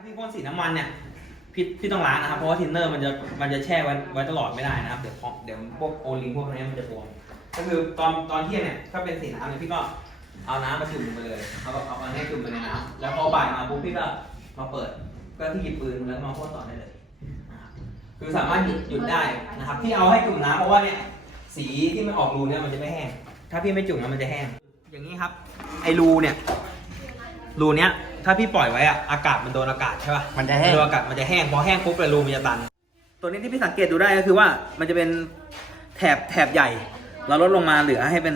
าพี่พ่นสีน้ำมันเนี่ยพี่พี่ต้องล้างนะครับ เพราะว่าทินเนอร์มันจะมันจะแช่ไว้ไว้ตลอดไม่ได้นะครับ เดี๋ยวพอเดี๋ยวพวกโอลิงพวกนี้มันจะบวมก็คือตอนตอนเที่ยงเนี่ยถ้าเป็นสีน้ำเนี่ยพี่ก็เอาน้ำมาจุ่มไปเลยเอาเอาอันนี้จุ่มไปในน้ำแล้วพอบ่ายมาปุ๊บพี่ก็มาเปิดก็ที่หยิบปืนแล้วมาพ่นต่อได้เลยคือสามารถหยุดหยุดได้นะครับ ที่เอาให้จุ่มน้ำเพราะว่าเนี่ยสีที่มันออกรูเนี่ยมันจะไม่แห้ง ถ้าพี่ไม่จุ่มแล้วมันจะแห้ง อย่างนี้ครับ ไอรูเนี่ยรูเนี้ย ถ้าพี่ปล่อยไว้อะอากาศมันโดนอากาศใช่ป่ะมันจะแห้ง โดนอากาศมันจะแห้งพอแห้งปุ๊บเลยรูมันจะตัน ตัวนี้ที่พี่สังเกตดูได้ก็คือว่ามันจะเป็นแถบแถบใหญ่ เราลดลงมาเหลือให้เป็น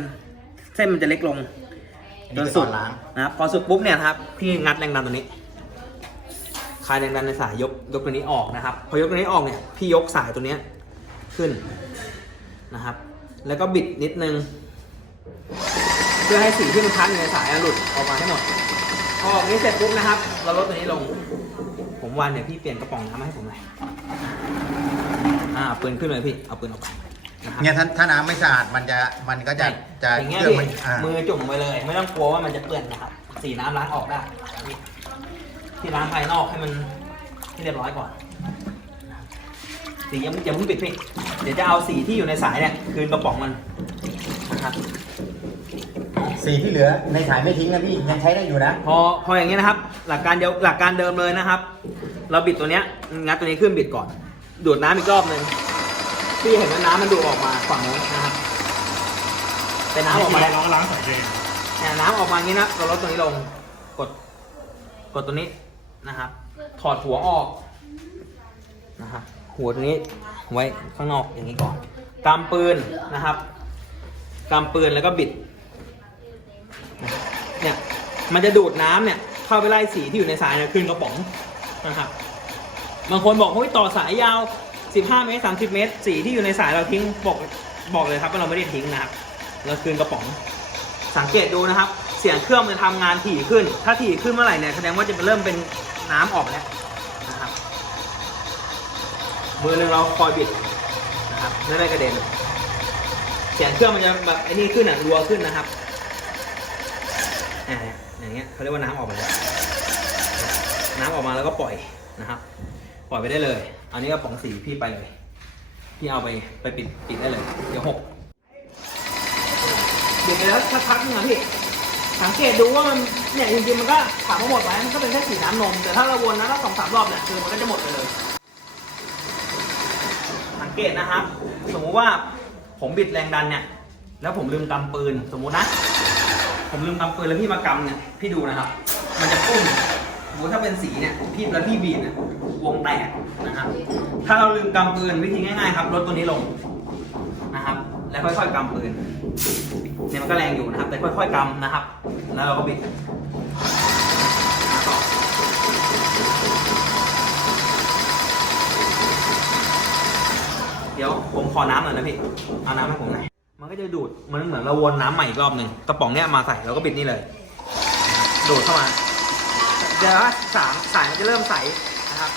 เส้นมันจะเล็กลงจนสุดล้างนะครับพอสุดปุ๊บเนี่ยครับพี่งัดแรงดันตัวนี้คลายแรงดันในสายยกยกตัวนี้ออกนะครับ พอยกตัวนี้ออกเนี่ยพี่ยกสายตัวเนี้ยขึ้นนะครับ แล้วก็บิดนิดนึง เพื่อให้สีที่มันค้างอยู่ในสายอะหลุดออกมาให้หมด พอออกนี้เสร็จปุ๊บนะครับ เราลดตัวนี้ลง ผมวันเนี่ยพี่เปลี่ยนกระป๋องน้ำมาให้ผมเลยอ่าปืนขึ้นเลยพี่ เอาปืนออกไปนะครับเนี่ยถ้าถ้าน้ำไม่สะอาดมันจะมันก็จะจะอย่างเงี้ยเครื่องพี่มันอ่ามือจุ่มไปเลย ไม่ต้องกลัวว่ามันจะเปื้อนนะครับ สีน้ำล้างออกได้พี่ที่ล้างภายนอกให้มันให้เรียบร้อยก่อนสียังยังเพิ่งปิดพี่ เดี๋ยวจะเอาสีที่อยู่ในสายเนี่ยคืนกระป๋องมันนะครับ สีที่เหลือในสายไม่ทิ้งนะพี่ยังใช้ได้อยู่นะ พอพออย่างนี้นะครับ หลักการเดียวหลักการเดิมเลยนะครับ เราบิดตัวเนี้ยงัดตัวนี้ขึ้นบิดก่อน ดูดน้ำอีกรอบหนึ่งพี่เห็นว่าน้ำมันดูดออกมาฝั่งนู้นนะครับเป็นน้ำออกมาแล้วเราก็ล้างสายเองเนี่ยน้ำออกมาอย่างนี้นะเราลดตัวนี้ลงกดกดตัวนี้นะครับ ถอดหัวออกนะครับหัวตัวนี้ไว้ข้างนอกอย่างนี้ก่อนกำปืนนะครับกำปืนแล้วก็บิดเนี่ย มันจะดูดน้ำเนี่ยเข้าไปไล่สีที่อยู่ในสายเนี่ยขึ้นกระป๋องนะครับบางคนบอกเฮ้ยต่อสายยาว 15 เมตร 30 เมตร สีที่อยู่ในสายเราทิ้งบอกบอกเลยครับว่าเราไม่ได้ทิ้งนะครับเราคืนกระป๋อง สังเกตดูนะครับ เสียงเครื่องมันทำงานถี่ขึ้น ถ้าถี่ขึ้นเมื่อไหร่เนี่ยแสดงว่าจะเริ่มเป็นน้ำออกแล้วนะครับมือหนึ่งเราคอยบิดนะครับไม่ได้กระเด็นเสียงเครื่องมันจะแบบไอ้นี่ขึ้นอะรัวขึ้นนะครับอ่า อย่างเงี้ยเขาเรียกว่าน้ำออกมาแล้วน้ำออกมาแล้วก็ปล่อยนะครับ ปล่อยไปได้เลย อันนี้ก็ป๋องสีพี่ไปเลยพี่เอาไปไปปิดปิดได้เลย เดี๋ยวหกเดี๋ยวไปแล้วสักพักนึงนะพี่สังเกตดูว่ามันเนี่ยจริงๆมันก็ถามว่าหมดไหมมันก็เป็นแค่สีน้ำนม แต่ถ้าเราวนนะแล้วสองสามรอบเนี่ยคือมันก็จะหมดไปเลย สังเกตนะครับ สมมุติว่าผมบิดแรงดันเนี่ย แล้วผมลืมกำปืนสมมุตินะ ผมลืมกำปืนแล้วพี่มากำเนี่ยพี่ดูนะครับ มันจะปุ้มสมมติถ้าเป็นสีเนี่ยพี่แล้วพี่บีบเนี่ยวงแตกนะครับ ถ้าเราลืมกำปืนวิธีง่ายๆครับลดตัวนี้ลงนะครับ แล้วค่อยๆกำปืนเนี่ยมันก็แรงอยู่นะครับ แต่ค่อยๆกำนะครับ แล้วเราก็บิดเดี๋ยวผมขอน้ำหน่อยนะพี่ เอาน้ำให้ผมหน่อย มันก็จะดูดมันเหมือนเราวนน้ำใหม่อีกรอบหนึ่งกระป๋องเนี้ยมาใส่เราก็บิดนี่เลย ดูดเข้ามาเดี๋ยวสามสายมันจะเริ่มใสนะครับ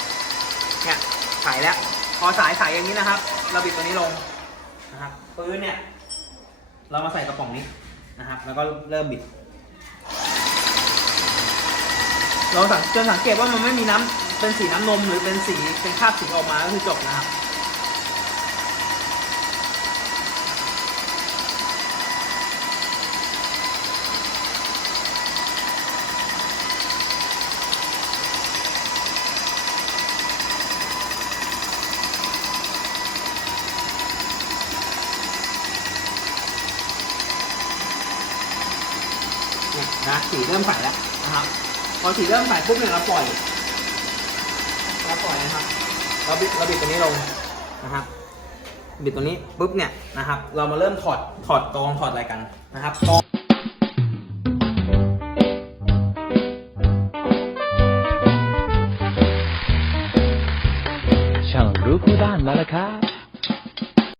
เนี่ยใสแล้ว พอสายใสอย่างนี้นะครับ เราบิดตัวนี้ลงนะครับปืนเนี่ย เรามาใส่กระป๋องนี้นะครับ แล้วก็เริ่มบิดเราสังจนสังเกตว่ามันไม่มีน้ำเป็นสีน้ำนมหรือเป็นสีเป็นคราบสีออกมาก็คือจบนะครับ นะสีเริ่มใสแล้วนะครับ พอสีเริ่มใสปุ๊บเนี่ยเราปล่อยเราปล่อยนะครับ เราบิดเราบิดตัวนี้ลงนะครับ บิดตัวนี้ปุ๊บเนี่ยนะครับ เรามาเริ่มถอดถอดกองถอดอะไรกันนะครับกองช่างรู้คู่ด้านแล้วครับ